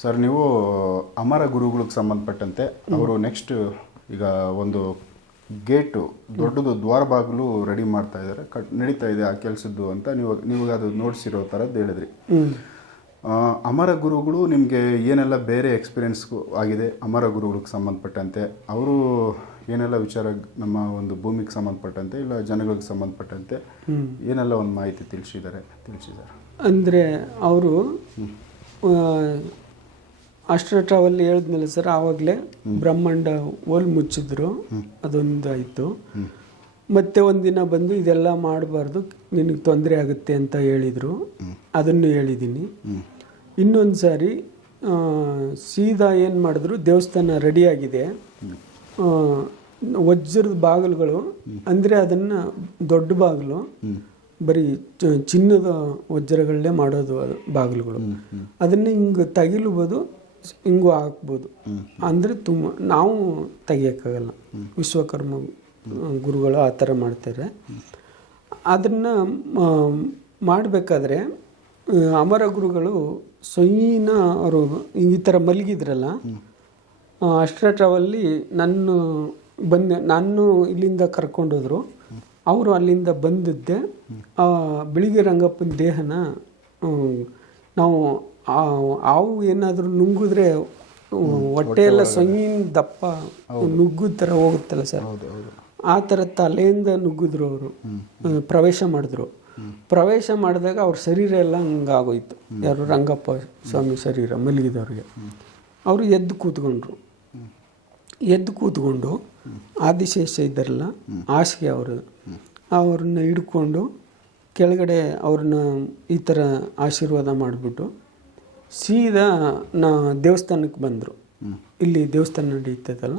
Sir ನೀವು ಅಮರ ಗುರುಗಳಿಗೆ ಸಂಬಂಧಪಟ್ಟಂತೆ ಅವರು ನೆಕ್ಸ್ಟ್ ಈಗ ಒಂದು ಗೇಟು ದೊಡ್ಡದು ದ್ವಾರ ಬಾಗಿಲು ರೆಡಿ ಮಾಡ್ತಾ ಇದ್ದಾರೆ. ಕಟ್ ನಡೀತಾ ಇದೆ ಆ ಕೆಲಸದ್ದು ಅಂತ ನೀವು ನೀವು ಅದು ನೋಡಿಸಿರೋ ಥರದ್ದು ಹೇಳಿದ್ರಿ. ಅಮರ ಗುರುಗಳು ನಿಮಗೆ ಏನೆಲ್ಲ ಬೇರೆ ಎಕ್ಸ್ಪೀರಿಯನ್ಸ್ ಆಗಿದೆ ಅಮರ ಗುರುಗಳಿಗೆ ಸಂಬಂಧಪಟ್ಟಂತೆ? ಅವರು ಏನೆಲ್ಲ ವಿಚಾರ ನಮ್ಮ ಒಂದು ಭೂಮಿಗೆ ಸಂಬಂಧಪಟ್ಟಂತೆ ಇಲ್ಲ ಜನಗಳಿಗೆ ಸಂಬಂಧಪಟ್ಟಂತೆ? ಏನೆಲ್ಲ ಒಂದು ಮಾಹಿತಿ ತಿಳಿಸಿದ್ದಾರೆ ತಿಳಿಸಿದ್ದಾರೆ ಅಂದರೆ ಅವರು ಅಷ್ಟರ ಟ್ರಾವೆಲ್ ಹೇಳಿದ್ಮೇಲೆ ಸರ್ ಆವಾಗಲೇ ಬ್ರಹ್ಮಾಂಡ ಓಲ್ ಮುಚ್ಚಿದ್ರು. ಅದೊಂದು ಆಯಿತು ಮತ್ತೆ ಒಂದಿನ ಬಂದು ಇದೆಲ್ಲ ಮಾಡಬಾರ್ದು, ನಿನಗೆ ತೊಂದರೆ ಆಗುತ್ತೆ ಅಂತ ಹೇಳಿದರು. ಅದನ್ನು ಹೇಳಿದ್ದೀನಿ ಇನ್ನೊಂದು ಸಾರಿ ಸೀದಾ ಏನು ಮಾಡಿದ್ರು, ದೇವಸ್ಥಾನ ರೆಡಿಯಾಗಿದೆ ವಜ್ರದ ಬಾಗಿಲುಗಳು, ಅಂದರೆ ಅದನ್ನು ದೊಡ್ಡ ಬಾಗಿಲು, ಬರೀ ಚಿನ್ನದ ವಜ್ರಗಳನ್ನೇ ಮಾಡೋದು ಬಾಗಿಲುಗಳು. ಅದನ್ನು ಹಿಂಗೆ ತೆಗಿಲುಬೋದು ಹಿಂಗೂ ಹಾಕ್ಬೋದು ಅಂದರೆ ತುಂಬ ನಾವು ತೆಗಿಯೋಕ್ಕಾಗಲ್ಲ. ವಿಶ್ವಕರ್ಮ ಗುರುಗಳು ಆ ಥರ ಮಾಡ್ತಾರೆ. ಅದನ್ನು ಮಾಡಬೇಕಾದ್ರೆ ಅಮರ ಗುರುಗಳು ಸೊಯ್ಯಿನ ಅವರು ಈ ಥರ ಮಲಗಿದ್ರಲ್ಲ ಅಷ್ಟ್ರ ಟ್ರಾವಲ್ಲಿ ನನ್ನ ಬಂದೆ ನಾನು ಇಲ್ಲಿಂದ ಕರ್ಕೊಂಡೋದ್ರು ಅವರು ಅಲ್ಲಿಂದ ಬಂದಿದ್ದೆ. ಆ ಬಿಳಿಗಿ ರಂಗಪ್ಪನ ದೇಹನ ನಾವು ಆ- ಹಾವು ಏನಾದರೂ ನುಂಗಿದ್ರೆ ಹೊಟ್ಟೆ ಎಲ್ಲ ಸೊಂಗಿನ ದಪ್ಪ ನುಗ್ಗದ ಥರ ಹೋಗುತ್ತಲ್ಲ ಸರ್? ಆ ಥರ ತಲೆಯಿಂದ ನುಗ್ಗಿದ್ರು ಅವರು. ಪ್ರವೇಶ ಮಾಡಿದ್ರು. ಪ್ರವೇಶ ಮಾಡಿದಾಗ ಅವ್ರ ಶರೀರ ಎಲ್ಲ ಹಂಗಾಗೋಯ್ತು. ಯಾರು ರಂಗಪ್ಪ ಸ್ವಾಮಿ ಶರೀರ ಮಲಗಿದವ್ರಿಗೆ. ಅವರು ಎದ್ದು ಕೂತ್ಕೊಂಡ್ರು. ಎದ್ದು ಕೂತ್ಕೊಂಡು ಆದಿಶೇಷ ಇದ್ದಾರಲ್ಲ ಹಾಸಿಗೆ ಅವರು ಅವ್ರನ್ನ ಹಿಡ್ಕೊಂಡು ಕೆಳಗಡೆ ಅವ್ರನ್ನ ಈ ಥರ ಆಶೀರ್ವಾದ ಮಾಡಿಬಿಟ್ಟು ಸೀದಾ ನಾ ದೇವಸ್ಥಾನಕ್ಕೆ ಬಂದರು. ಇಲ್ಲಿ ದೇವಸ್ಥಾನ ನಡೀತದಲ್ಲ.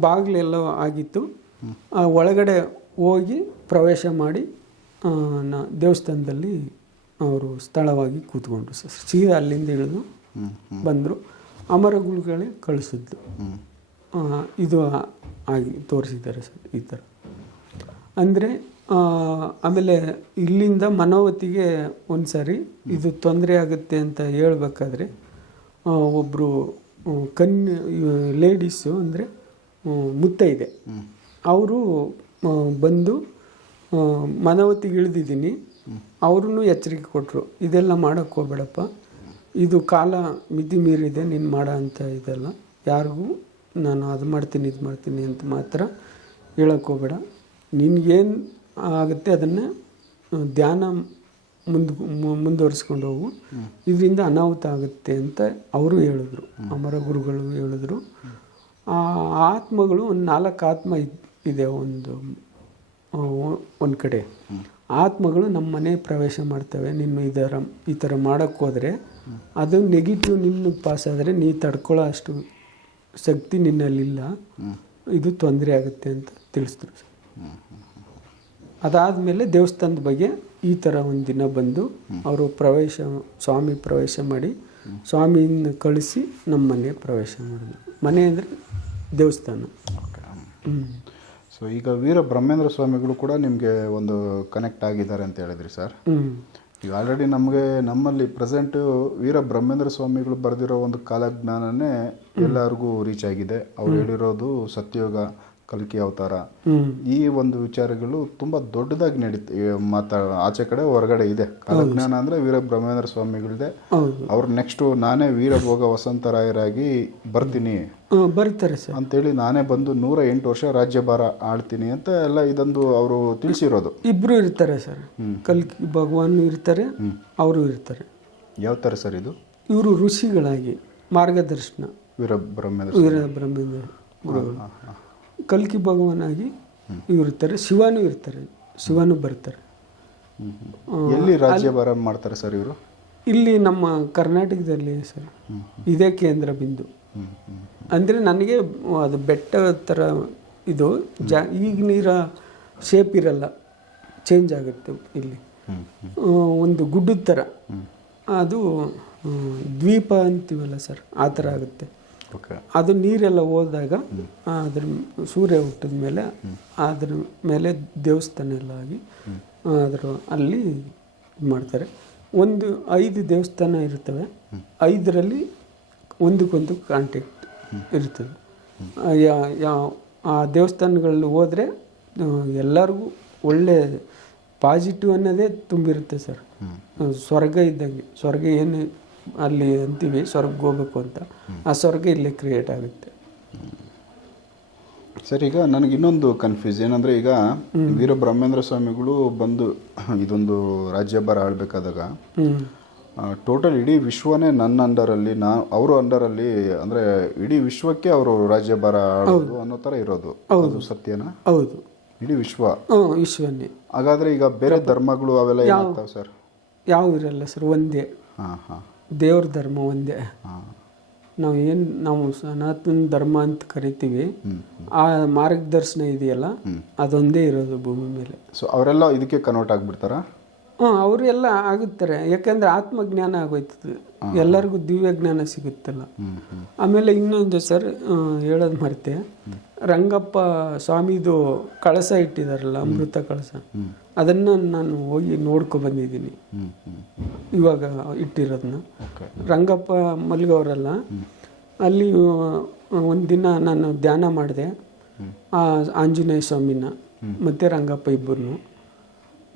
ಬಾಗಿಲೆಲ್ಲ ಆಗಿತ್ತು. ಒಳಗಡೆ ಹೋಗಿ ಪ್ರವೇಶ ಮಾಡಿ ನಾ ದೇವಸ್ಥಾನದಲ್ಲಿ ಅವರು ಸ್ಥಳವಾಗಿ ಕೂತ್ಕೊಂಡ್ರು ಸರ್. ಸೀದಾ ಅಲ್ಲಿಂದ ಇಳಿದು ಬಂದರು. ಅಮರಗುಳುಗಳೇ ಕಳಿಸಿದ್ದು. ಇದು ಆಗಿ ತೋರಿಸಿದ್ದಾರೆ ಸರ್ ಈ ಥರ. ಅಂದರೆ ಆಮೇಲೆ ಇಲ್ಲಿಂದ ಮನೋವತಿಗೆ ಒಂದು ಸಾರಿ ಇದು ತೊಂದರೆ ಆಗುತ್ತೆ ಅಂತ ಹೇಳ್ಬೇಕಾದ್ರೆ ಒಬ್ಬರು ಕನ್ ಲೇಡೀಸು ಅಂದರೆ ಮುತ್ತೈದೆ ಅವರು ಬಂದು ಮನವತಿಗೆ ಇಳಿದಿದ್ದೀನಿ. ಅವ್ರೂ ಎಚ್ಚರಿಕೆ ಕೊಟ್ಟರು ಇದೆಲ್ಲ ಮಾಡೋಕ್ಕೆ ಹೋಗ್ಬೇಡಪ್ಪ. ಇದು ಕಾಲ ಮಿತಿ ಮೀರಿದೆ ನೀನು ಮಾಡೋ ಅಂತ ಇದೆಲ್ಲ. ಯಾರಿಗೂ ನಾನು ಅದು ಮಾಡ್ತೀನಿ ಇದು ಮಾಡ್ತೀನಿ ಅಂತ ಮಾತ್ರ ಹೇಳೋಕ್ಕೆ ಹೋಗ್ಬೇಡ. ನಿನ್ಗೇನು ಆಗುತ್ತೆ. ಅದನ್ನು ಧ್ಯಾನ ಮುಂದೆ ಮುಂದುವರಿಸ್ಕೊಂಡು ಹೋಗು. ಇದರಿಂದ ಅನಾಹುತ ಆಗುತ್ತೆ ಅಂತ ಅವರು ಹೇಳಿದ್ರು. ಅಮರ ಗುರುಗಳು ಹೇಳಿದ್ರು. ಆ, ಆತ್ಮಗಳು ಒಂದು ನಾಲ್ಕು ಆತ್ಮ ಇದ್- ಒಂದು ಒಂದು ಕಡೆ. ಆತ್ಮಗಳು ನಮ್ಮ ಮನೆ ಪ್ರವೇಶ ಮಾಡ್ತವೆ. ನಿನ್ನ ಇದರ, ಈ ಥರ ಮಾಡೋಕ್ಕೋದ್ರೆ ಅದು ನೆಗೆಟಿವ್ ನಿನ್ನ ಪಾಸ್ ಆದರೆ ನೀ ತಡ್ಕೊಳ್ಳೋ ಅಷ್ಟು ಶಕ್ತಿ ನಿನ್ನಲ್ಲಿಲ್ಲ. ಇದು ತೊಂದರೆ ಆಗುತ್ತೆ ಅಂತ ತಿಳಿಸಿದ್ರು ಸರ್. ಅದಾದಮೇಲೆ ದೇವಸ್ಥಾನದ ಬಗ್ಗೆ ಈ ಥರ ಒಂದು ದಿನ ಬಂದು ಅವರು ಪ್ರವೇಶ ಸ್ವಾಮಿ ಪ್ರವೇಶ ಮಾಡಿ ಸ್ವಾಮಿಯಿಂದ ಕಳಿಸಿ ನಮ್ಮ ಮನೆ ಪ್ರವೇಶ ಮಾಡಿದ್ರು. ಮನೆ ಅಂದರೆ ದೇವಸ್ಥಾನ. ಸೊ ಈಗ ವೀರ ಬ್ರಹ್ಮೇಂದ್ರ ಸ್ವಾಮಿಗಳು ಕೂಡ ನಿಮಗೆ ಒಂದು ಕನೆಕ್ಟ್ ಆಗಿದ್ದಾರೆ ಅಂತ ಹೇಳಿದ್ರಿ ಸರ್. ಈಗ ಆಲ್ರೆಡಿ ನಮಗೆ ನಮ್ಮಲ್ಲಿ ಪ್ರೆಸೆಂಟು ವೀರ ಬ್ರಹ್ಮೇಂದ್ರ ಸ್ವಾಮಿಗಳು ಬರೆದಿರೋ ಒಂದು ಕಾಲಜ್ಞಾನನೇ ಎಲ್ಲರಿಗೂ ರೀಚ್ ಆಗಿದೆ. ಅವ್ರು ಹೇಳಿರೋದು ಸತ್ಯಯುಗ ಕಲ್ಕಿ ಅವತಾರ. ಈ ಒಂದು ವಿಚಾರಗಳು ತುಂಬಾ ದೊಡ್ಡದಾಗಿ ನಡೀತ ಮಾತಾ ಆಚೆ ಕಡೆ ಹೊರಗಡೆ ಇದೆ. ಕಾಲಜ್ಞಾನ ಅಂದ್ರೆ ವೀರ ಬ್ರಹ್ಮೇಂದ್ರ ಸ್ವಾಮಿಗಳಿದೆ. ಅವ್ರ ನೆಕ್ಸ್ಟ್ ನಾನೇ ವೀರಭೋಗ ವಸಂತರಾಯರಾಗಿ ಬರ್ತೀನಿ. ಬರ್ತಾರೆ ಸರ್. ಅಂತೇಳಿ ನಾನೇ ಬಂದು ನೂರ ಎಂಟು ವರ್ಷ ರಾಜ್ಯಭಾರ ಆಳ್ತೀನಿ ಅಂತ ಎಲ್ಲ ಇದೊಂದು ಅವರು ತಿಳಿಸಿರೋದು. ಇಬ್ರು ಇರ್ತಾರೆ ಸರ್. ಕಲ್ಕಿ ಭಗವಾನ್ ಇರ್ತಾರೆ ಅವರು ಇರ್ತಾರೆ. ಯಾವ ಥರ ಸರ್ ಇದು? ಇವರು ಋಷಿಗಳಾಗಿ ಮಾರ್ಗದರ್ಶನ. ವೀರ ಬ್ರಹ್ಮೇಂದ್ರ ವೀರ ಬ್ರಹ್ಮೇಂದ್ರ ಗುರುಗಳು. ಕಲ್ಕಿ ಭಗವಾನಾಗಿ ಇವ್ರು ಇರ್ತಾರೆ ಶಿವನೂ ಇರ್ತಾರೆ ಶಿವನೂ ಬರ್ತಾರೆ. ಎಲ್ಲಿ ರಾಜ್ಯಭಾರ ಮಾಡ್ತಾರೆ ಸರ್ ಇವರು? ಇಲ್ಲಿ ನಮ್ಮ ಕರ್ನಾಟಕದಲ್ಲಿ ಸರ್. ಇದೇ ಕೇಂದ್ರ ಬಿಂದು. ಅಂದರೆ ನನಗೆ ಅದು ಬೆಟ್ಟ ಥರ ಇದು ಜಾ ಈಗ ನೀರ ಶೇಪ್ ಇರಲ್ಲ ಚೇಂಜ್ ಆಗುತ್ತೆ ಇಲ್ಲಿ. ಒಂದು ಗುಡ್ಡದ ಥರ. ಅದು ದ್ವೀಪ ಅಂತೀವಲ್ಲ ಸರ್ ಆ ಥರ ಆಗುತ್ತೆ. ಅದು ನೀರೆಲ್ಲ ಹೋದಾಗ ಅದ್ರ ಸೂರ್ಯ ಹುಟ್ಟಿದ ಮೇಲೆ ಅದ್ರ ಮೇಲೆ ದೇವಸ್ಥಾನ ಎಲ್ಲ ಆಗಿ ಅದ್ರ ಅಲ್ಲಿ ಇದ್ ಮಾಡ್ತಾರೆ. ಒಂದು ಐದು ದೇವಸ್ಥಾನ ಇರ್ತವೆ ಐದರಲ್ಲಿ ಒಂದಕ್ಕೊಂದು ಕಾಂಟ್ಯಾಕ್ಟ್ ಇರ್ತದೆ. ಆ, ಯಾ- ಯಾ- ಆ ದೇವಸ್ಥಾನಗಳಲ್ಲಿ ಹೋದರೆ ಎಲ್ಲರಿಗೂ ಒಳ್ಳೆ ಪಾಸಿಟಿವ್ ಅನ್ನೋದೇ ತುಂಬಿರುತ್ತೆ ಸರ್. ಸ್ವರ್ಗ ಇದ್ದಂಗೆ ಸ್ವರ್ಗ ಏನು ಅಲ್ಲಿ ಅಂತೀವಿ ಸ್ವರ್ಗಕ್ಕೆ ಹೋಗ್ಬೇಕು ಅಂತ. ಆ ಸ್ವರ್ಗ ಇಲ್ಲಿ ಕ್ರಿಯೇಟ್ ಆಗುತ್ತೆ. ಸರಿ ಈಗ ನನಗೆ ಇನ್ನೊಂದು ಕನ್ಫ್ಯೂಸ್ ಏನಂದ್ರೆ ಈಗ ವೀರ ಬ್ರಹ್ಮೇಂದ್ರ ಸ್ವಾಮಿಗಳು ಬಂದು ಇದೊಂದು ರಾಜ್ಯಭಾರ ಆಳ್ಬೇಕಾದಾಗ ಟೋಟಲ್ ಇಡೀ ವಿಶ್ವನೇ ನನ್ನ ಅಂಡರಲ್ಲಿ ನಾ ಅವರು ಅಂಡರಲ್ಲಿ ಅಂದರೆ ಇಡೀ ವಿಶ್ವಕ್ಕೆ ಅವರು ರಾಜ್ಯಭಾರ ಆಳೋದು ಅನ್ನೋ ಥರ ಇರೋದು. ಹೌದು. ಸತ್ಯನಾ? ಹೌದು. ಇಡೀ ವಿಶ್ವ? ವಿಶ್ವನೇ. ಹಾಗಾದರೆ ಹಾಗಾದ್ರೆ ಈಗ ಬೇರೆ ಧರ್ಮಗಳು ಅವೆಲ್ಲ ಯಾವ ಸರ್? ಯಾವ ಇರಲ್ಲ ಸರ್ ಒಂದೇ. ಹಾಂ ಹಾ. ದೇವ್ರ ಧರ್ಮ ಒಂದೇ. ನಾವು ಏನು ನಾವು ಸನಾತನ ಧರ್ಮ ಅಂತ ಕರಿತೀವಿ ಆ ಮಾರ್ಗದರ್ಶನ ಇದೆಯಲ್ಲ ಅದೊಂದೇ ಇರೋದು ಭೂಮಿ ಮೇಲೆ. ಸೊ ಅವರೆಲ್ಲ ಇದಕ್ಕೆ ಕನ್ವರ್ಟ್ ಆಗ್ಬಿಡ್ತಾರ? ಹಾಂ ಅವರೆಲ್ಲ ಆಗುತ್ತಾರೆ. ಯಾಕಂದ್ರೆ ಆತ್ಮಜ್ಞಾನ ಆಗೋಯ್ತದೆ. ಎಲ್ಲರಿಗೂ ದಿವ್ಯ ಜ್ಞಾನ ಸಿಗುತ್ತಲ್ಲ. ಆಮೇಲೆ ಇನ್ನೊಂದು ಸರ್ ಹೇಳೋದು ಮರ್ತೆ. ರಂಗಪ್ಪ ಸ್ವಾಮಿದು ಕಳಸ ಇಟ್ಟಿದಾರಲ್ಲ ಅಮೃತ ಕಳಸ. ಅದನ್ನು ನಾನು ಹೋಗಿ ನೋಡ್ಕೊ ಬಂದಿದ್ದೀನಿ. ಇವಾಗ ಇಟ್ಟಿರೋದನ್ನ ರಂಗಪ್ಪ ಮಲ್ಗವರಲ್ಲ ಅಲ್ಲಿ ಒಂದು ದಿನ ನಾನು ಧ್ಯಾನ ಮಾಡಿದೆ. ಆ ಆಂಜನೇಯ ಸ್ವಾಮಿನ ಮತ್ತು ರಂಗಪ್ಪ ಇಬ್ಬರನ್ನು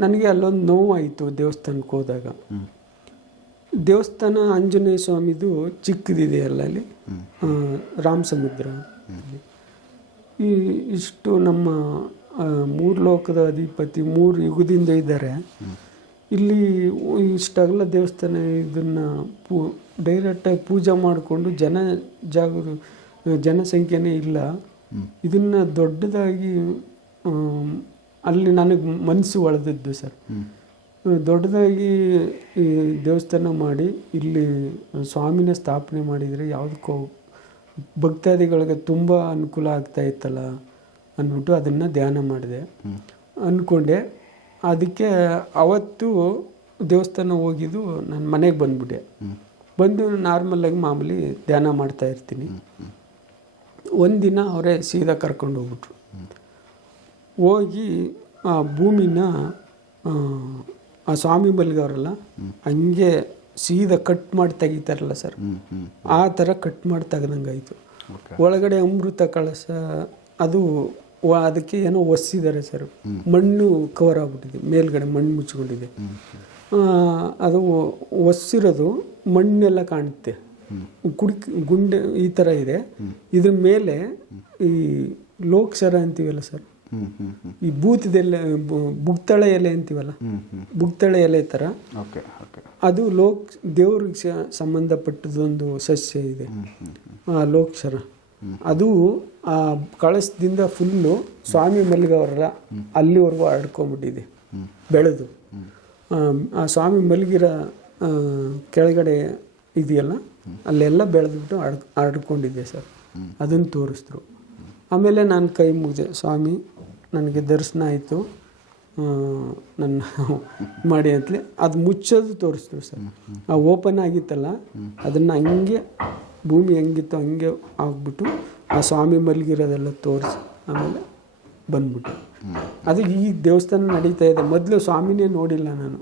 ನನಗೆ ಅಲ್ಲೊಂದು ನೋವಾಯಿತು ದೇವಸ್ಥಾನಕ್ಕೆ ಹೋದಾಗ. ದೇವಸ್ಥಾನ ಆಂಜನೇಯ ಸ್ವಾಮಿದು ಚಿಕ್ಕದಿದೆಯಲ್ಲ ಅಲ್ಲಿ ರಾಮ ಸಮುದ್ರ ಈ ಇಷ್ಟು ನಮ್ಮ ಮೂರು ಲೋಕದ ಅಧಿಪತಿ ಮೂರು ಯುಗದಿಂದ ಇದ್ದಾರೆ. ಇಲ್ಲಿ ಇಷ್ಟಗಲ ದೇವಸ್ಥಾನ ಇದನ್ನು ಪೂ ಡೈರೆಕ್ಟಾಗಿ ಪೂಜೆ ಮಾಡಿಕೊಂಡು ಜನ ಜಾಗ ಜನಸಂಖ್ಯೆನೇ ಇಲ್ಲ. ಇದನ್ನು ದೊಡ್ಡದಾಗಿ ಅಲ್ಲಿ ನನಗೆ ಮನಸ್ಸು ಒಳೆದಿದ್ದು ಸರ್. ದೊಡ್ಡದಾಗಿ ಈ ದೇವಸ್ಥಾನ ಮಾಡಿ ಇಲ್ಲಿ ಸ್ವಾಮಿನ ಸ್ಥಾಪನೆ ಮಾಡಿದರೆ ಯಾವುದಕ್ಕೂ ಭಕ್ತಾದಿಗಳಿಗೆ ತುಂಬ ಅನುಕೂಲ ಆಗ್ತಾ ಇತ್ತಲ್ಲ ಅಂದ್ಬಿಟ್ಟು ಅದನ್ನು ಧ್ಯಾನ ಮಾಡಿದೆ. ಅಂದ್ಕೊಂಡೆ ಅದಕ್ಕೆ ಅವತ್ತು ದೇವಸ್ಥಾನ ಹೋಗಿದ್ದು ನನ್ನ ಮನೆಗೆ ಬಂದ್ಬಿಟ್ಟೆ. ಬಂದು ನಾರ್ಮಲಾಗಿ ಮಾಮೂಲಿ ಧ್ಯಾನ ಮಾಡ್ತಾ ಇರ್ತೀನಿ. ಒಂದಿನ ಅವರೇ ಸೀದಾ ಕರ್ಕೊಂಡು ಹೋಗ್ಬಿಟ್ರು. ಹೋಗಿ ಆ ಭೂಮಿನ ಆ, ಸ್ವಾಮಿ ಮಲ್ಗವ್ರಲ್ಲ ಹಂಗೆ ಸೀದಾ ಕಟ್ ಮಾಡಿ ತೆಗಿತಾರಲ್ಲ ಸರ್. ಆ ಥರ ಕಟ್ ಮಾಡಿ ತೆಗ್ದಂಗಾಯ್ತು. ಆಯಿತು ಒಳಗಡೆ ಅಮೃತ ಕಳಸ ಅದು ಅದಕ್ಕೆ ಏನೋ ಒಸಿದ್ದಾರೆ ಸರ್. ಮಣ್ಣು ಕವರ್ ಆಗ್ಬಿಟ್ಟಿದೆ. ಮೇಲ್ಗಡೆ ಮಣ್ಣು ಮುಚ್ಚಿಕೊಂಡಿದೆ. ಅದು ಒಸಿರೋದು ಮಣ್ಣೆಲ್ಲ ಕಾಣುತ್ತೆ. ಕುಡಿಕ್ ಗುಂಡೆ ಈ ಥರ ಇದೆ. ಇದ್ರ ಮೇಲೆ ಈ ಲೋಕಸರ ಅಂತೀವಲ್ಲ ಸರ್. ಈ ಬೂತದೆಲೆ ಬುಗ್ತಳೆ ಎಲೆ ಅಂತೀವಲ್ಲ. ಬುಗ್ತಳೆ ಎಲೆ ಥರ ಅದು ಲೋಕ್ ದೇವ್ರಿಗೆ ಸಂಬಂಧಪಟ್ಟದೊಂದು ಸಸ್ಯ ಇದೆ. ಆ ಲೋಕ್ಷರ. ಅದು ಆ ಕಳಸದಿಂದ ಫುಲ್ಲು ಸ್ವಾಮಿ ಮಲ್ಗವರಲ್ಲ ಅಲ್ಲಿವರೆಗೂ ಹರಡ್ಕೊಂಡ್ಬಿಟ್ಟಿದೆ ಬೆಳೆದು. ಆ, ಸ್ವಾಮಿ ಮಲ್ಲಿಗಿರ ಕೆಳಗಡೆ ಇದೆಯಲ್ಲ ಅಲ್ಲೆಲ್ಲ ಬೆಳೆದ್ಬಿಟ್ಟು ಹರಡ್ ಹರಡ್ಕೊಂಡಿದ್ದೆ ಸರ್. ಅದನ್ನು ತೋರಿಸಿದ್ರು. ಆಮೇಲೆ ನಾನು ಕೈ ಮುಗಿದೆ. ಸ್ವಾಮಿ ನನಗೆ ದರ್ಶನ ಆಯಿತು. ನನ್ನ ಮಾಡಿ ಅಂತಲೇ. ಅದು ಮುಚ್ಚೋದು ತೋರಿಸಿದ್ರು ಸರ್. ಆ ಓಪನ್ ಆಗಿತ್ತಲ್ಲ ಅದನ್ನು ಹಂಗೆ ಭೂಮಿ ಹೆಂಗಿತ್ತು ಹಂಗೆ ಆಗ್ಬಿಟ್ಟು ಆ ಸ್ವಾಮಿ ಮಲಗಿರೋದೆಲ್ಲ ತೋರಿಸಿ ಆಮೇಲೆ ಬಂದ್ಬಿಟ್ಟು. ಅದು ಈ ದೇವಸ್ಥಾನ ನಡೀತಾ ಇದೆ. ಮೊದಲು ಸ್ವಾಮಿನೇ ನೋಡಿಲ್ಲ ನಾನು.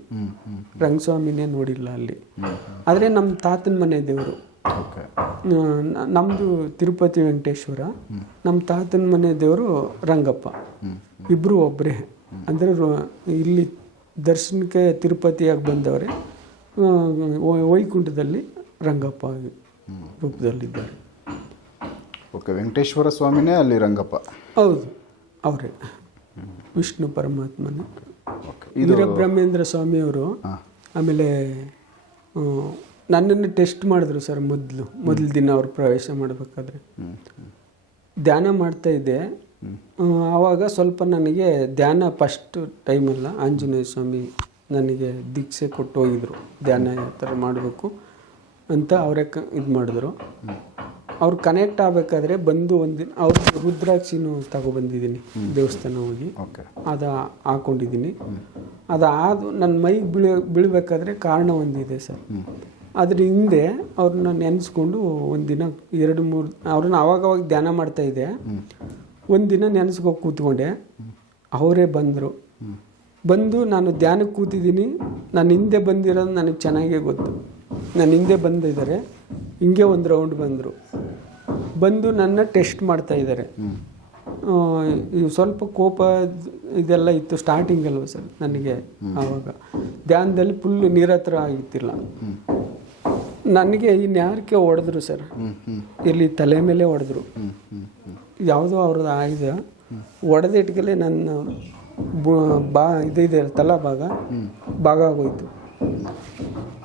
ರಂಗಸ್ವಾಮಿನೇ ನೋಡಿಲ್ಲ ಅಲ್ಲಿ. ಆದರೆ ನಮ್ಮ ತಾತನ ಮನೆ ದೇವರು. ನಮ್ಮದು ತಿರುಪತಿ ವೆಂಕಟೇಶ್ವರ ನಮ್ಮ ತಾತನ ಮನೆ ದೇವರು ರಂಗಪ್ಪ. ಇಬ್ಬರು ಒಬ್ಬರೇ ಅಂದರೆ ಇಲ್ಲಿ ದರ್ಶನಕ್ಕೆ ತಿರುಪತಿಯಾಗಿ ಬಂದವರೇ ವೈಕುಂಠದಲ್ಲಿ ರಂಗಪ್ಪ. ರೂಪದಲ್ಲಿದ್ದಾರೆ. ಓಕೆ ವೆಂಕಟೇಶ್ವರ ಸ್ವಾಮಿನೇ ಅಲ್ಲಿ ರಂಗಪ್ಪ. ಹೌದು ಅವರೇ. ವಿಷ್ಣು ಪರಮಾತ್ಮನೇ. ಓಕೆ ವೀರಬ್ರಹ್ಮೇಂದ್ರ ಸ್ವಾಮಿಯವರು. ಆಮೇಲೆ ನನ್ನನ್ನು ಟೆಸ್ಟ್ ಮಾಡಿದ್ರು ಸರ್ ಮೊದಲು ಮೊದಲ ದಿನ ಅವ್ರು ಪ್ರವೇಶ ಮಾಡಬೇಕಾದ್ರೆ. ಧ್ಯಾನ ಮಾಡ್ತಾ ಇದ್ದೆ. ಆವಾಗ ಸ್ವಲ್ಪ ನನಗೆ ಧ್ಯಾನ ಫಸ್ಟ್ ಟೈಮಲ್ಲ ಆಂಜನೇಯ ಸ್ವಾಮಿ ನನಗೆ ದೀಕ್ಷೆ ಕೊಟ್ಟು ಹೋಗಿದ್ರು. ಧ್ಯಾನ ಯಾವ ಥರ ಮಾಡಬೇಕು. ಅಂತ ಅವರೇ ಕ ಇದು ಮಾಡಿದ್ರು. ಅವ್ರು ಕನೆಕ್ಟ್ ಆಗಬೇಕಾದ್ರೆ ಬಂದು ಒಂದು ಅವ್ರ ರುದ್ರಾಕ್ಷಿನೂ ತಗೊಬಂದಿದ್ದೀನಿ ದೇವಸ್ಥಾನ ಹೋಗಿ. ಅದು ಹಾಕೊಂಡಿದ್ದೀನಿ. ಅದು ಆದ ನನ್ನ ಮೈಗೆ ಬೀಳ ಬೀಳಬೇಕಾದ್ರೆ ಕಾರಣ ಒಂದಿದೆ ಸರ್. ಅದ್ರ ಹಿಂದೆ ಅವ್ರನ್ನ ನೆನೆಸ್ಕೊಂಡು ಒಂದಿನ ಎರಡು ಮೂರು ಅವ್ರನ್ನ ಅವಾಗವಾಗ ಧ್ಯಾನ ಮಾಡ್ತಾ ಇದ್ದೆ. ಒಂದಿನ ನೆನೆಸ್ಕೋಗಿ ಕೂತ್ಕೊಂಡೆ. ಅವರೇ ಬಂದರು. ಬಂದು ನಾನು ಧ್ಯಾನಕ್ಕೆ ಕೂತಿದ್ದೀನಿ. ನಾನು ಹಿಂದೆ ಬಂದಿರೋದು ನನಗೆ ಚೆನ್ನಾಗೇ ಗೊತ್ತು. ನಾನು ಹಿಂದೆ ಬಂದಿದ್ದಾರೆ. ಹಿಂಗೆ ಒಂದು ರೌಂಡ್ ಬಂದರು. ಬಂದು ನನ್ನ ಟೆಸ್ಟ್ ಮಾಡ್ತಾ ಇದ್ದಾರೆ. ಸ್ವಲ್ಪ ಕೋಪ ಇದೆಲ್ಲ ಇತ್ತು ಸ್ಟಾರ್ಟಿಂಗ್ ಅಲ್ವ ಸರ್ ನನಗೆ ಆವಾಗ. ಧ್ಯಾನದಲ್ಲಿ ಫುಲ್ ನೀರತ್ರ ಆಗಿತ್ತಿಲ್ಲ ನನಗೆ ಇನ್ಯಾರಕ್ಕೆ ಹೊಡೆದ್ರು ಸರ್. ಇಲ್ಲಿ ತಲೆ ಮೇಲೆ ಹೊಡೆದ್ರು. ಯಾವುದೋ ಅವ್ರದ್ದು ಆಯುಧ. ಹೊಡೆದಿಟ್ಕಲೆ ನನ್ನ ಬು- ಬಾ ಇದಿದೆ ತಲಾ ಭಾಗ ಭಾಗ ಆಗೋಯ್ತು.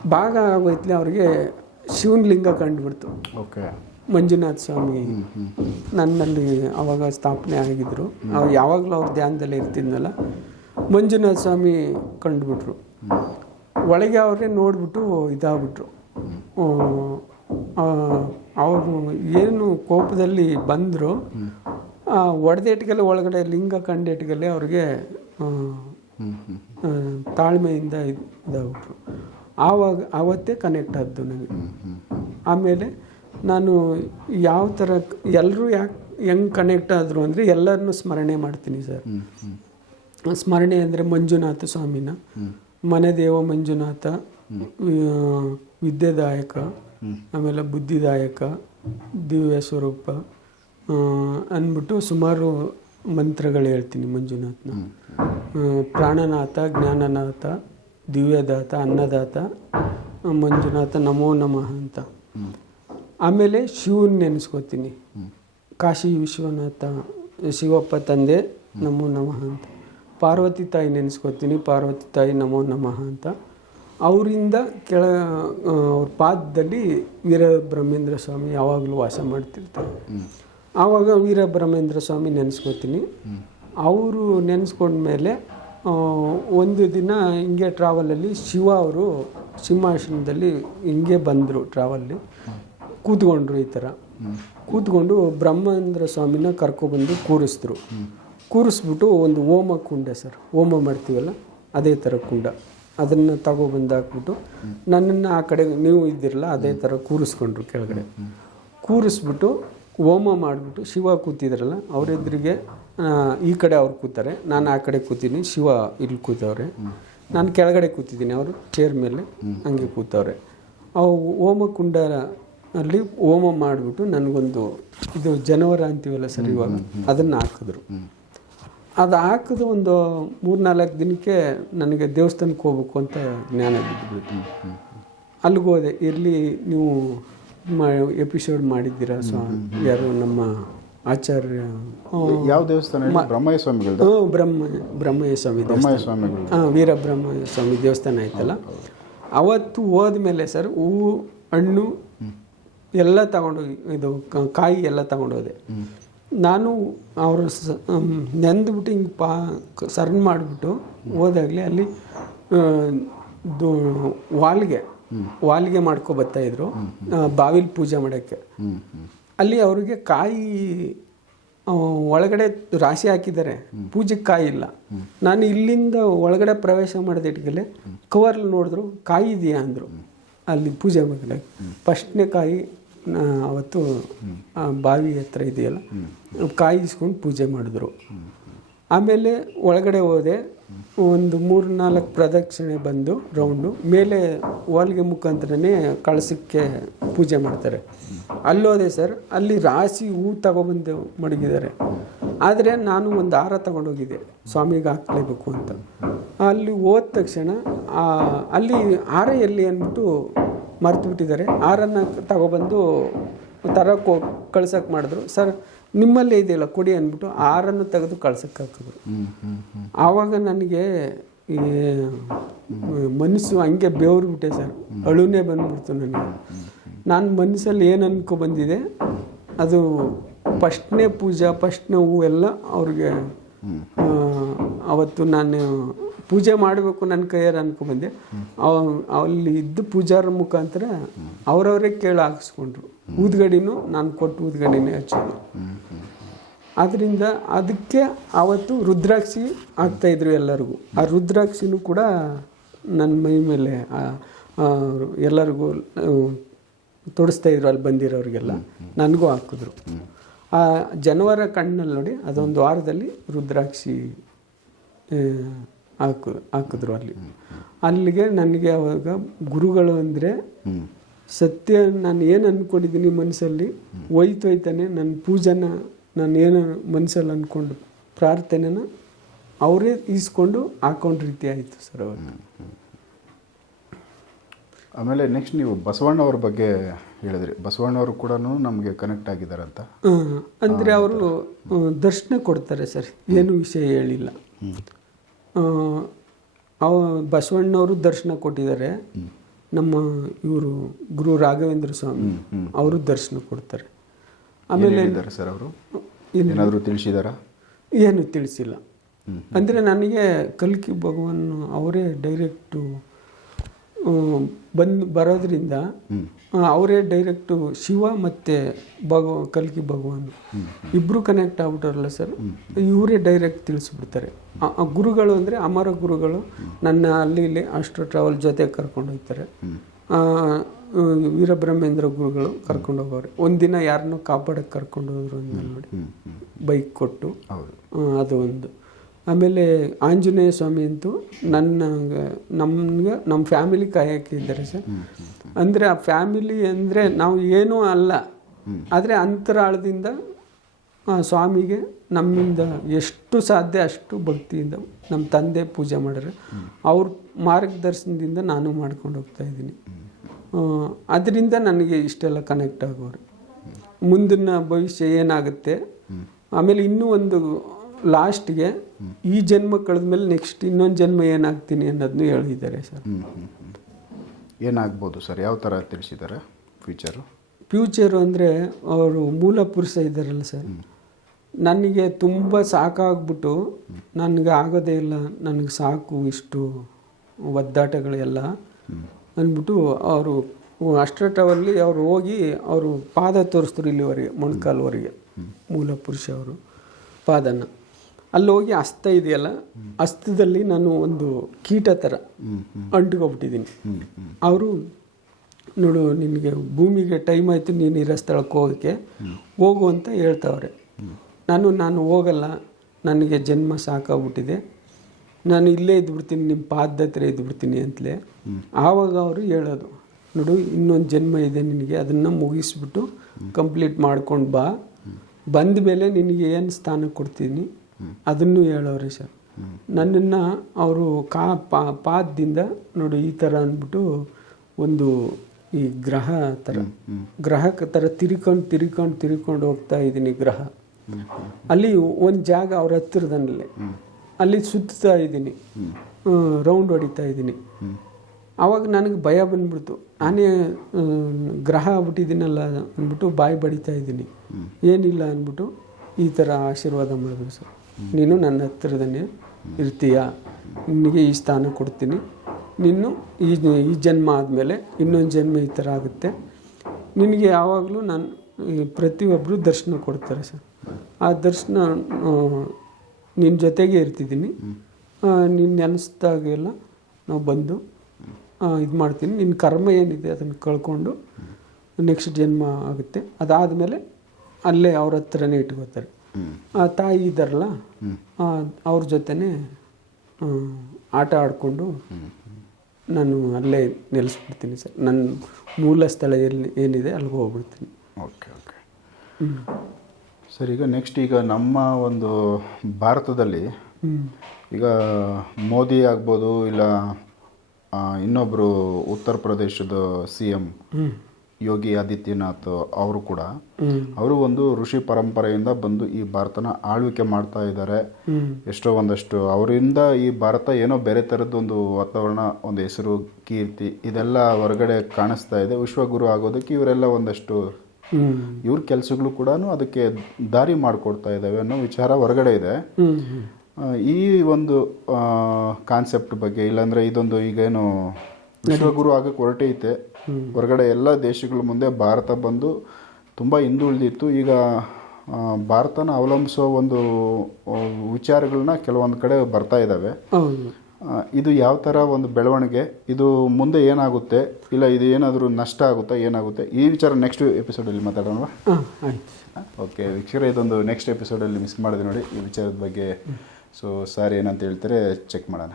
ಭಾಗ ಆಗೋಯ್ತಲೆ ಅವ್ರಿಗೆ ಶಿವನ ಲಿಂಗ ಕಂಡುಬಿಡ್ತು. ಓಕೆ. ಮಂಜುನಾಥ ಸ್ವಾಮಿ ನನ್ನಲ್ಲಿ ಅವಾಗ ಸ್ಥಾಪನೆ ಆಗಿದ್ರು. ಅವ್ರು ಯಾವಾಗಲೂ ಅವ್ರ ಧ್ಯಾನದಲ್ಲಿ ಇರ್ತಿದ್ನಲ್ಲ. ಮಂಜುನಾಥ ಸ್ವಾಮಿ ಕಂಡುಬಿಟ್ರು. ಒಳಗೆ ಅವರೇ ನೋಡಿಬಿಟ್ಟು ಇದಾಗ್ಬಿಟ್ರು. ಅವರು ಏನು ಕೋಪದಲ್ಲಿ ಬಂದರು ಒಡೆದೇಟ್ಗೆಲ್ಲ ಒಳಗಡೆ ಲಿಂಗ ಕಂಡೇಟ್ಗೆಲ್ಲ ಅವ್ರಿಗೆ ತಾಳ್ಮೆಯಿಂದ ಇದ್- ಇದಾಗ್ಬಿಟ್ರು. ಆವಾಗ ಆವತ್ತೇ ಕನೆಕ್ಟ್ ಆದ್ದು ನನಗೆ ಆಮೇಲೆ ನಾನು ಯಾವ ಥರ ಎಲ್ಲರೂ ಯಾಕೆ ಹೆಂಗೆ ಕನೆಕ್ಟ್ ಆದರು ಅಂದರೆ ಎಲ್ಲರನ್ನು ಸ್ಮರಣೆ ಮಾಡ್ತೀನಿ ಸರ್. ಸ್ಮರಣೆ ಅಂದರೆ ಮಂಜುನಾಥ ಸ್ವಾಮಿನ. ಮನೆದೇವ ಮಂಜುನಾಥ ವಿದ್ಯೆದಾಯಕ, ಆಮೇಲೆ ಬುದ್ಧಿದಾಯಕ, ದಿವ್ಯ ಸ್ವರೂಪ ಅಂದ್ಬಿಟ್ಟು ಸುಮಾರು ಮಂತ್ರಗಳು ಹೇಳ್ತೀನಿ ಮಂಜುನಾಥನ. ಪ್ರಾಣನಾಥ, ಜ್ಞಾನನಾಥ ದಿವ್ಯದಾತ ಅನ್ನದಾತ ಮಂಜುನಾಥ ನಮೋ ನಮಃ ಅಂತ. ಆಮೇಲೆ ಶಿವನ್ ನೆನೆಸ್ಕೋತೀನಿ. ಕಾಶಿ ವಿಶ್ವನಾಥ ಶಿವಪ್ಪ ತಂದೆ ನಮೋ ನಮಃ ಅಂತ. ಪಾರ್ವತಿ ತಾಯಿ ನೆನೆಸ್ಕೋತೀನಿ ಪಾರ್ವತಿ ತಾಯಿ ನಮೋ ನಮಃ ಅಂತ. ಅವರಿಂದ ಕೆಳ ಅವ್ರ ಪಾದದಲ್ಲಿ ವೀರಬ್ರಹ್ಮೇಂದ್ರ ಸ್ವಾಮಿ ಯಾವಾಗಲೂ ವಾಸ ಮಾಡ್ತಿರ್ತಾರೆ. ಆವಾಗ ವೀರಬ್ರಹ್ಮೇಂದ್ರ ಸ್ವಾಮಿ ನೆನೆಸ್ಕೋತೀನಿ. ಅವರು ನೆನೆಸ್ಕೊಂಡ್ಮೇಲೆ ಒಂದು ದಿನ ಹಿಂಗೆ ಟ್ರಾವೆಲಲ್ಲಿ ಶಿವ ಅವರು ಸಿಂಹಾಸನದಲ್ಲಿ ಹಿಂಗೆ ಬಂದರು ಟ್ರಾವಲ್ಲಿ ಕೂತ್ಕೊಂಡ್ರು ಈ ಥರ. ಕೂತ್ಕೊಂಡು ಬ್ರಹ್ಮೇಂದ್ರ ಸ್ವಾಮಿನ ಕರ್ಕೊಬಂದು ಕೂರಿಸಿದ್ರು. ಕೂರಿಸ್ಬಿಟ್ಟು ಒಂದು ಹೋಮ ಕುಂಡ ಸರ್, ಹೋಮ ಮಾಡ್ತೀವಲ್ಲ, ಅದೇ ಥರ ಕುಂಡ. ಅದನ್ನು ತಗೊಬಂದು ಹಾಕ್ಬಿಟ್ಟು ನನ್ನನ್ನು ಆ ಕಡೆ ನೀವು ಇದ್ದಿರಲ್ಲ, ಅದೇ ಥರ ಕೂರಿಸ್ಕೊಂಡ್ರು ಕೆಳಗಡೆ. ಕೂರಿಸ್ಬಿಟ್ಟು ಹೋಮ ಮಾಡಿಬಿಟ್ಟು ಶಿವ ಕೂತಿದ್ರಲ್ಲ, ಅವರೆದುರಿಗೆ ಈ ಕಡೆ ಅವ್ರು ಕೂತಾರೆ. ನಾನು ಆ ಕಡೆ ಕೂತೀನಿ. ಶಿವ ಇಲ್ಲಿ ಕೂತವ್ರೆ. ನಾನು ಕೆಳಗಡೆ ಕೂತಿದ್ದೀನಿ ಅವರು ಚೇರ್ ಮೇಲೆ ಹಂಗೆ ಕೂತವ್ರೆ. ಅವು ಹೋಮಕುಂಡ ಅಲ್ಲಿ ಹೋಮ ಮಾಡಿಬಿಟ್ಟು ನನಗೊಂದು ಇದು ಜನವರ ಅಂತೀವಲ್ಲ ಸರ್ ಇವಾಗ ಅದನ್ನು ಹಾಕಿದ್ರು. ಅದು ಹಾಕಿದ ಒಂದು ಮೂರ್ನಾಲ್ಕು ದಿನಕ್ಕೆ ನನಗೆ ದೇವಸ್ಥಾನಕ್ಕೆ ಹೋಗ್ಬೇಕು ಅಂತ ಜ್ಞಾನ ಬಿದ್ದುಬಿಡ್ತು ಅಲ್ಲಿಗೆ ಹೋದೆ. ಇರಲಿ ನೀವು ಎಪಿಸೋಡ್ ಮಾಡಿದ್ದೀರಾ ಸೊ ಯಾರು ನಮ್ಮ ಆಚಾರ್ಯ ಯಾವ ದೇವಸ್ಥಾನ? ಬ್ರಹ್ಮಯ್ಯ ಸ್ವಾಮಿಗಳು ಹ್ಞೂ ಬ್ರಹ್ಮ ಬ್ರಹ್ಮಯ್ಯ ಸ್ವಾಮಿ ಬ್ರಹ್ಮಯ್ಯ ಸ್ವಾಮಿಗಳು ಹಾಂ ವೀರಬ್ರಹ್ಮ ಸ್ವಾಮಿ ದೇವಸ್ಥಾನ ಆಯ್ತಲ್ಲ? ಅವತ್ತು ಹೋದ್ಮೇಲೆ ಸರ್ ಹೂವು ಹಣ್ಣು ಎಲ್ಲ ತಗೊಂಡೋಗಿ ಇದು ಕಾಯಿ ಎಲ್ಲ ತಗೊಂಡೋದೆ ನಾನು ಅವರು ನೆಂದ್ಬಿಟ್ಟು ಹಿಂಗೆ ಪಾ ಸರ್ನ್ ಮಾಡಿಬಿಟ್ಟು ಹೋದಾಗಲೇ ಅಲ್ಲಿ ವಾಲ್ಗೆ ವಾಲ್ಗೆ ಮಾಡ್ಕೊ ಬರ್ತಾ ಇದ್ರು. ಆ, ಬಾವಿಲಿ ಪೂಜೆ ಮಾಡೋಕ್ಕೆ. ಅಲ್ಲಿ ಅವರಿಗೆ ಕಾಯಿ ಒಳಗಡೆ ರಾಶಿ ಹಾಕಿದ್ದಾರೆ. ಪೂಜೆಗೆ ಕಾಯಿ ಇಲ್ಲ. ನಾನು ಇಲ್ಲಿಂದ ಒಳಗಡೆ ಪ್ರವೇಶ ಮಾಡಿದ ಇಟ್ಕಲೆ ಕವರ್ಲಿ ನೋಡಿದ್ರು ಕಾಯಿ ಇದೆಯಾ ಅಂದರು. ಅಲ್ಲಿ ಪೂಜೆ ಮಾಡಿದ್ರೆ ಫಸ್ಟ್ನೇ ಕಾಯಿ ಅವತ್ತು ಬಾವಿ ಹತ್ರ ಇದೆಯಲ್ಲ ಕಾಯಿ ಇಸ್ಕೊಂಡು ಪೂಜೆ ಮಾಡಿದ್ರು. ಆಮೇಲೆ ಒಳಗಡೆ ಹೋದೆ ಒಂದು ಮೂರು ನಾಲ್ಕು ಪ್ರದಕ್ಷಿಣೆ ಬಂದು ರೌಂಡು. ಮೇಲೆ ವಾಲ್ಗೆ ಮುಖಾಂತರನೇ ಕಳಸಕ್ಕೆ ಪೂಜೆ ಮಾಡ್ತಾರೆ. ಅಲ್ಲೋದೆ ಸರ್, ಅಲ್ಲಿ ರಾಶಿ ಹೂ ತಗೊಬಂದು ಮಡಗಿದ್ದಾರೆ. ಆದರೆ ನಾನು ಒಂದು ಹಾರ ತಗೊಂಡೋಗಿದ್ದೆ. ಸ್ವಾಮಿಗೆ ಹಾಕ್ಲೇಬೇಕು ಅಂತ. ಅಲ್ಲಿ ಹೋದ ತಕ್ಷಣ ಅಲ್ಲಿ ಹಾರ ಎಲ್ಲಿ ಅಂದ್ಬಿಟ್ಟು ಮರೆತು ಬಿಟ್ಟಿದ್ದಾರೆ ಹಾರನ್ನು ತಗೊಬಂದು ತರಕ್ಕೆ ಹೋಗಿ ಕಳ್ಸಕ್ಕೆ ಮಾಡಿದ್ರು. ಸರ್, ನಿಮ್ಮಲ್ಲೇ ಇದೆಯಲ್ಲ, ಕೊಡಿ ಅಂದ್ಬಿಟ್ಟು ಹಾರನ್ನು ತೆಗೆದು ಕಳ್ಸಕ್ಕೆ ಹಾಕಿದ್ರು. ಆವಾಗ ನನಗೆ ಈ ಮನಸ್ಸು ಹಂಗೆ ಬೇವ್ರಿಬಿಟ್ಟೆ ಬಿಟ್ಟೆ ಸರ್. ಅಳುನೇ ಬಂದ್ಬಿಡ್ತು ನನಗೆ. ನಾನು ಮನಸ್ಸಲ್ಲಿ ಏನು ಅನ್ಕೊ ಬಂದಿದೆ, ಅದು ಫಸ್ಟ್ನೇ ಪೂಜಾ ಫಸ್ಟ್ನೇ ಹೂ ಎಲ್ಲ ಅವ್ರಿಗೆ ಅವತ್ತು ನಾನು ಪೂಜೆ ಮಾಡಬೇಕು ನನ್ನ ಕೈಯಾರ ಅನ್ಕೊಂಬಂದೆ ಅಲ್ಲಿ ಇದ್ದ ಪೂಜಾರ ಮುಖಾಂತರ ಅವರವರೇ ಕೇಳಿ ಹಾಕಿಸ್ಕೊಂಡ್ರು. ಊದ್ಗಡಿನೂ ನಾನು ಕೊಟ್ಟು ಊದ್ಗಡಿನೇ ಹಚ್ಚಿದ್ರು ಆದ್ದರಿಂದ ಅದಕ್ಕೆ ಆವತ್ತು ರುದ್ರಾಕ್ಷಿ ಹಾಕ್ತಾಯಿದ್ರು ಎಲ್ಲರಿಗೂ. ಆ ರುದ್ರಾಕ್ಷಿನೂ ಕೂಡ ನನ್ನ ಮೈ ಮೇಲೆ ಎಲ್ಲರಿಗೂ ಆ, ತೊಡಿಸ್ತಾ ಇದ್ರು ಅಲ್ಲಿ ಬಂದಿರೋರಿಗೆಲ್ಲ. ನನಗೂ ಹಾಕಿದ್ರು. ಆ ಜನವರ ಕಣ್ಣಲ್ಲಿ ನೋಡಿ ಅದೊಂದು ವಾರದಲ್ಲಿ ರುದ್ರಾಕ್ಷಿ ಹಾಕು ಹಾಕಿದ್ರು ಅಲ್ಲಿ. ಅಲ್ಲಿಗೆ ನನಗೆ ಅವಾಗ ಗುರುಗಳು ಅಂದರೆ ಸತ್ಯ ನಾನು ಏನು ಅಂದ್ಕೊಂಡಿದ್ದೀನಿ ಮನಸ್ಸಲ್ಲಿ ಹೋಯ್ತು ಹೋಯ್ತಾನೆ ನನ್ನ ಪೂಜೆನ ನಾನು ಏನು ಮನಸ್ಸಲ್ಲಿ ಅಂದ್ಕೊಂಡು ಪ್ರಾರ್ಥನೆನ ಅವರೇ ಈಸ್ಕೊಂಡು ಹಾಕೊಂಡ ರೀತಿ ಆಯಿತು ಸರ್ ಅವತ್ತು. ಆಮೇಲೆ ನೆಕ್ಸ್ಟ್ ನೀವು ಬಸವಣ್ಣವ್ರ ಬಗ್ಗೆ ಹೇಳಿದ್ರಿ. ಬಸವಣ್ಣವರು ಕೂಡ ನಮಗೆ ಕನೆಕ್ಟ್ ಆಗಿದ್ದಾರೆ ಅಂತ ಅಂದರೆ ಅವರು ದರ್ಶನ ಕೊಡ್ತಾರೆ ಸರ್. ಏನು ವಿಷಯ ಹೇಳಿಲ್ಲ. ಅವ ಬಸವಣ್ಣವರು ದರ್ಶನ ಕೊಟ್ಟಿದ್ದಾರೆ. ನಮ್ಮ ಇವರು ಗುರು ರಾಘವೇಂದ್ರ ಸ್ವಾಮಿ ಅವರು ದರ್ಶನ ಕೊಡ್ತಾರೆ. ಆಮೇಲೆ ಸರ್ ಅವರು? ಏನಾದರೂ ತಿಳಿಸಿದಾರ? ಏನು ತಿಳಿಸಿಲ್ಲ. ಅಂದರೆ ನನಗೆ ಕಲ್ಕಿ ಭಗವಾನ್ ಅವರೇ ಡೈರೆಕ್ಟು ಬಂದು ಬರೋದ್ರಿಂದ ಅವರೇ ಡೈರೆಕ್ಟು ಶಿವ ಮತ್ತು ಭಗವ ಕಲ್ಕಿ ಭಗವಾನ್. ಇಬ್ಬರು ಕನೆಕ್ಟ್ ಆಗ್ಬಿಟ್ಟಾರಲ್ಲ ಸರ್? ಇವರೇ ಡೈರೆಕ್ಟ್ ತಿಳಿಸ್ಬಿಡ್ತಾರೆ. ಗುರುಗಳು ಅಂದರೆ ಅಮರ ಗುರುಗಳು ನನ್ನ ಅಲ್ಲಿ ಇಲ್ಲಿ ಅಷ್ಟು ಟ್ರಾವೆಲ್ ಜೊತೆ ಕರ್ಕೊಂಡು ಹೋಗ್ತಾರೆ. ಆ, ಆ, ವೀರಬ್ರಹ್ಮೇಂದ್ರ ಗುರುಗಳು ಕರ್ಕೊಂಡು ಹೋಗೋರು. ಒಂದಿನ ಯಾರನ್ನೂ ಕಾಪಾಡಕ್ಕೆ ಕರ್ಕೊಂಡು ಹೋದ್ರು ಅಂತ ನೋಡಿ. ಬೈಕ್ ಕೊಟ್ಟು. ಅದು ಒಂದು. ಆಮೇಲೆ ಆಂಜನೇಯ ಸ್ವಾಮಿ ಅಂತೂ ನನ್ನ ನಮ್ಗೆ ನಮ್ಮ ಫ್ಯಾಮಿಲಿ ಕಾಯಕ್ಕೆ ಇದ್ದಾರೆ ಸರ್. ಅಂದರೆ ಆ ಫ್ಯಾಮಿಲಿ ಅಂದರೆ ನಾವು ಏನೂ ಅಲ್ಲ. ಆದರೆ ಅಂತರಾಳದಿಂದ ಆ ಸ್ವಾಮಿಗೆ ನಮ್ಮಿಂದ ಎಷ್ಟು ಸಾಧ್ಯ ಅಷ್ಟು ಭಕ್ತಿಯಿಂದ ನಮ್ಮ ತಂದೆ ಪೂಜೆ ಮಾಡ್ರೆ ಅವ್ರ ಮಾರ್ಗದರ್ಶನದಿಂದ ನಾನು ಮಾಡ್ಕೊಂಡು ಹೋಗ್ತಾ ಇದ್ದೀನಿ. ಅದರಿಂದ ನನಗೆ ಇಷ್ಟೆಲ್ಲ ಕನೆಕ್ಟ್ ಆಗೋರು. ಮುಂದಿನ ಭವಿಷ್ಯ ಏನಾಗುತ್ತೆ? ಆಮೇಲೆ ಇನ್ನೂ ಒಂದು ಲಾಸ್ಟ್ಗೆ ಈ ಜನ್ಮ ಕಳೆದ್ಮೇಲೆ ನೆಕ್ಸ್ಟ್ ಇನ್ನೊಂದು ಜನ್ಮ ಏನಾಗ್ತೀನಿ ಅನ್ನೋದನ್ನು ಹೇಳಿದ್ದಾರೆ ಸರ್. ಏನಾಗ್ಬೋದು ಸರ್? ಯಾವ ಥರ ತಿಳಿಸಿದ್ದಾರೆ ಫ್ಯೂಚರು ಫ್ಯೂಚರು ಅಂದರೆ ಅವರು ಮೂಲ ಪುರುಷ ಇದ್ದಾರಲ್ಲ ಸರ್. ನನಗೆ ತುಂಬ ಸಾಕಾಗ್ಬಿಟ್ಟು ನನಗೆ ಆಗೋದೇ ಇಲ್ಲ ನನಗೆ ಸಾಕು ಇಷ್ಟು ಒದ್ದಾಟಗಳೆಲ್ಲ ಅಂದ್ಬಿಟ್ಟು ಅವರು ಅಷ್ಟರಲ್ಲಿ ಅವರು ಹೋಗಿ ಅವರು ಪಾದ ತೋರಿಸ್ತಾರೆ ಇಲ್ಲಿವರೆಗೆ ಮೊಣಕಾಲ್ವರೆಗೆ ಮೂಲ ಪುರುಷ ಅವರು ಪಾದನ. ಅಲ್ಲಿ ಹೋಗಿ ಹಸ್ತ ಇದೆಯಲ್ಲ ಅಸ್ತದಲ್ಲಿ ನಾನು ಒಂದು ಕೀಟ ಥರ ಅಂಟ್ಕೊಬಿಟ್ಟಿದ್ದೀನಿ. ಅವರು ನೋಡು ನಿನಗೆ ಭೂಮಿಗೆ ಟೈಮ್ ಆಯಿತು ನೀನು ಇರೋ ಸ್ಥಳಕ್ಕೆ ಹೋಗೋಕ್ಕೆ. ಹೋಗು ಅಂತ ಹೇಳ್ತಾವ್ರೆ. ನಾನು ನಾನು ಹೋಗಲ್ಲ ನನಗೆ ಜನ್ಮ ಸಾಕಾಗ್ಬಿಟ್ಟಿದೆ. ನಾನು ಇಲ್ಲೇ ಇದ್ಬಿಡ್ತೀನಿ ನಿಮ್ಮ ಪಾದತ್ರ ಹತ್ರ ಇದ್ಬಿಡ್ತೀನಿ ಅಂತಲೇ. ಆವಾಗ ಅವರು ಹೇಳೋದು ನೋಡು ಇನ್ನೊಂದು ಜನ್ಮ ಇದೆ ನಿನಗೆ ಅದನ್ನು ಮುಗಿಸ್ಬಿಟ್ಟು ಕಂಪ್ಲೀಟ್ ಮಾಡ್ಕೊಂಡು ಬಾ. ಬಂದ ಮೇಲೆ ನಿನಗೆ ಏನು ಸ್ಥಾನ ಕೊಡ್ತೀನಿ? ಅದನ್ನು ಹೇಳೋರಿ ಸರ್. ನನ್ನನ್ನು ಅವರು ಕಾ, ಪಾ, ಪಾದದಿಂದ ನೋಡು ಈ ಥರ ಅಂದ್ಬಿಟ್ಟು ಒಂದು ಈ ಗ್ರಹ ಥರ ಗ್ರಹಕ್ಕೆ ಥರ ತಿರ್ಕೊಂಡು ತಿರ್ಕೊಂಡು ತಿರ್ಕೊಂಡು ಹೋಗ್ತಾ ಇದ್ದೀನಿ ಗ್ರಹ. ಅಲ್ಲಿ ಒಂದು ಜಾಗ ಅವ್ರ ಹತ್ತಿರದಲ್ಲೇ ಅಲ್ಲಿ ಸುತ್ತಾ ಇದ್ದೀನಿ. ರೌಂಡ್ ಹೊಡಿತಾ ಇದ್ದೀನಿ. ಆವಾಗ ನನಗೆ ಭಯ ಬಂದ್ಬಿಡ್ತು. ನಾನೇ ಗ್ರಹ ಆಗ್ಬಿಟ್ಟಿದ್ದೀನಲ್ಲ ಅಂದ್ಬಿಟ್ಟು ಬಾಯಿ ಬಡಿತಾ ಇದ್ದೀನಿ. ಏನಿಲ್ಲ ಅಂದ್ಬಿಟ್ಟು ಈ ಥರ ಆಶೀರ್ವಾದ ಮಾಡಿದ್ರು ಸರ್. ನೀನು ನನ್ನ ಹತ್ತಿರದನ್ನೇ ಇರ್ತೀಯ? ನಿನಗೆ ಈ ಸ್ಥಾನ ಕೊಡ್ತೀನಿ. ನೀನು ಈ ಈ ಜನ್ಮ ಆದಮೇಲೆ ಇನ್ನೊಂದು ಜನ್ಮ ಈ ಥರ ಆಗುತ್ತೆ. ನಿನಗೆ ಯಾವಾಗಲೂ ನಾನು ಪ್ರತಿಯೊಬ್ಬರು ದರ್ಶನ ಕೊಡ್ತಾರೆ ಸರ್. ಆ ದರ್ಶನ ನಿನ್ನ ಜೊತೆಗೆ ಇರ್ತಿದ್ದೀನಿ. ನಿನ್ನ ನೆನೆಸ್ದಾಗೆಲ್ಲ ನಾವು ಬಂದು ಇದು ಮಾಡ್ತೀನಿ. ನಿನ್ನ ಕರ್ಮ ಏನಿದೆ ಅದನ್ನು ಕಳ್ಕೊಂಡು ನೆಕ್ಸ್ಟ್ ಜನ್ಮ ಆಗುತ್ತೆ. ಅದಾದಮೇಲೆ ಅಲ್ಲೇ ಅವ್ರ ಹತ್ರನೇ ಇಟ್ಕೋತಾರೆ. ಆ ತಾಯಿ ಇದ್ದಾರಲ್ಲ ಅವ್ರ ಜೊತೆನೆ ಆಟ ಆಡಿಕೊಂಡು ನಾನು ಅಲ್ಲೇ ನೆಲೆಸ್ಬಿಡ್ತೀನಿ ಸರ್. ನನ್ನ ಮೂಲ ಸ್ಥಳ ಎಲ್ಲಿ ಏನಿದೆ ಅಲ್ಲಿಗೆ ಹೋಗ್ಬಿಡ್ತೀನಿ. Okay okay. ಸರ್ ಈಗ ನೆಕ್ಸ್ಟ್ ಈಗ ನಮ್ಮ ಒಂದು ಭಾರತದಲ್ಲಿ ಈಗ ಮೋದಿ ಆಗ್ಬೋದು ಇಲ್ಲ ಇನ್ನೊಬ್ಬರು ಉತ್ತರ ಪ್ರದೇಶದ ಸಿ ಎಂ ಯೋಗಿ ಆದಿತ್ಯನಾಥ್ ಅವರು ಕೂಡ ಅವರು ಒಂದು ಋಷಿ ಪರಂಪರೆಯಿಂದ ಬಂದು ಈ ಭಾರತನ ಆಳ್ವಿಕೆ ಮಾಡ್ತಾ ಇದ್ದಾರೆ. ಎಷ್ಟೋ ಒಂದಷ್ಟು ಅವರಿಂದ ಈ ಭಾರತ ಏನೋ ಬೇರೆ ಥರದ್ದು ಒಂದು ವಾತಾವರಣ ಒಂದು ಹೆಸರು ಕೀರ್ತಿ ಇದೆಲ್ಲ ಹೊರಗಡೆ ಕಾಣಿಸ್ತಾ ಇದೆ. ವಿಶ್ವಗುರು ಆಗೋದಕ್ಕೆ ಇವರೆಲ್ಲ ಒಂದಷ್ಟು ಇವ್ರ ಕೆಲಸಗಳು ಕೂಡ ಅದಕ್ಕೆ ದಾರಿ ಮಾಡಿಕೊಡ್ತಾ ಇದ್ದಾವೆ ಅನ್ನೋ ವಿಚಾರ ಹೊರಗಡೆ ಇದೆ. ಈ ಒಂದು ಕಾನ್ಸೆಪ್ಟ್ ಬಗ್ಗೆ ಇಲ್ಲಾಂದ್ರೆ ಇದೊಂದು ಈಗೇನು ವಿಶ್ವಗುರು ಆಗಕ್ಕೆ ಹೊರಟೈತೆ ಹೊರಗಡೆ ಎಲ್ಲ ದೇಶಗಳ ಮುಂದೆ ಭಾರತ ಬಂದು ತುಂಬ ಹಿಂದುಳಿದಿತ್ತು. ಈಗ ಭಾರತನ ಅವಲಂಬಿಸೋ ಒಂದು ವಿಚಾರಗಳನ್ನ ಕೆಲವೊಂದು ಕಡೆ ಬರ್ತಾ ಇದ್ದಾವೆ ಇದು ಯಾವ ಥರ ಒಂದು ಬೆಳವಣಿಗೆ? ಇದು ಮುಂದೆ ಏನಾಗುತ್ತೆ? ಇಲ್ಲ ಇದು ಏನಾದರೂ ನಷ್ಟ ಆಗುತ್ತಾ? ಏನಾಗುತ್ತೆ? ಈ ವಿಚಾರ ನೆಕ್ಸ್ಟ್ ಎಪಿಸೋಡಲ್ಲಿ ಮಾತಾಡೋಣ ಓಕೆ ವೀಕ್ಷಕರೇ ಇದೊಂದು ನೆಕ್ಸ್ಟ್ ಎಪಿಸೋಡಲ್ಲಿ ಮಿಸ್ ಮಾಡಿದೆ ನೋಡಿ. ಈ ವಿಚಾರದ ಬಗ್ಗೆ ಸೊ ಸರ್ ಏನಂತ ಹೇಳ್ತಾರೆ ಚೆಕ್ ಮಾಡೋಣ.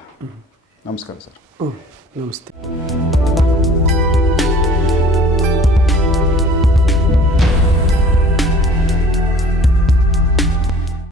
ನಮಸ್ಕಾರ ಸರ್ ಹ್ಞೂ ನಮಸ್ತೆ